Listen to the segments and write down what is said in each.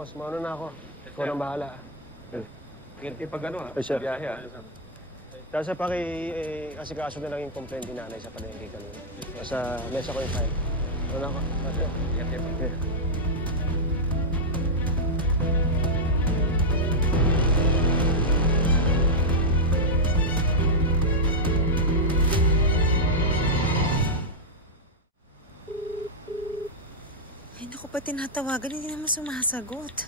Ramos, mauna na ako. Ikaw nang bahala. Ipag ano ha? Sir. Biyahe ha? Kasi asikaso na lang yung complaint ni nanay sa palengke kanina. Sa mesa ko yung file. Mauna ako. Okay. Ako pa tinatawagan, hindi naman sumasagot.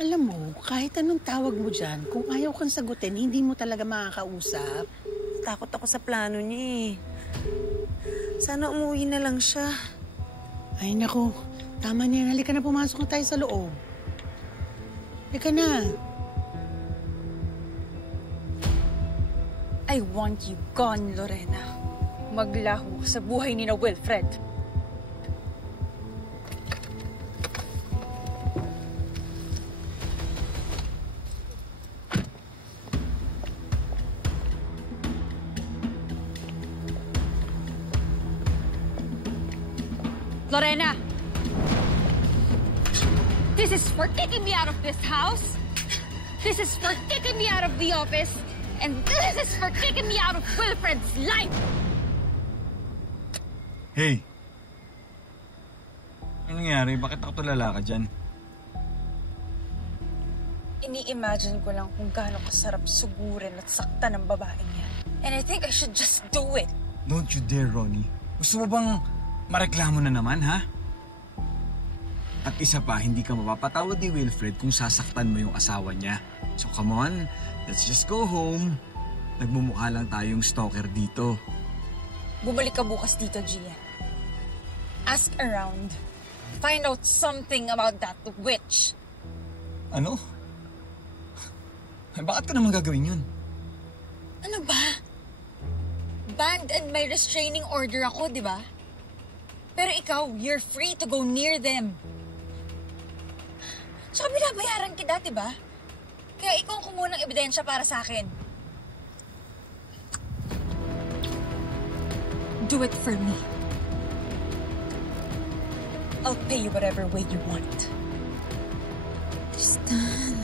Alam mo, kahit anong tawag mo dyan, kung ayaw kang sagutin, hindi mo talaga makakausap. Takot ako sa plano niya eh. Sana umuwi na lang siya. Ay nako, tama niya. Halika na, pumasok na tayo sa loob. Halika na. I want you gone, Lorena. Maglaho sa buhay ni na Wilfred. Lorena! This is for kicking me out of this house. This is for kicking me out of the office. And this is for kicking me out of Wilfred's life! Hey! Ano nangyari? Bakit ako tulala ka dyan? Ini-imagine ko lang kung gaano kasarap sugurin at sakta ng babaeng yan. And I think I should just do it. Don't you dare, Ronnie. Gusto mo bang mareklamo na naman, ha? At isa pa, hindi ka mapapatawad ni Wilfred kung sasaktan mo yung asawa niya. So come on, let's just go home. Nagmumukha lang tayong stalker dito. Bumalik ka bukas dito, Gian. Ask around. Find out something about that witch. Ano? Bakit ka naman gagawin yun? Ano ba? Banned and may restraining order ako, di ba? Pero ikaw, you're free to go near them. Tsaka binabayaran kita, diba? Kaya ikaw ang kumuha ng ebidensya para sa akin. Do it for me. I'll pay you whatever way you want. Tristan...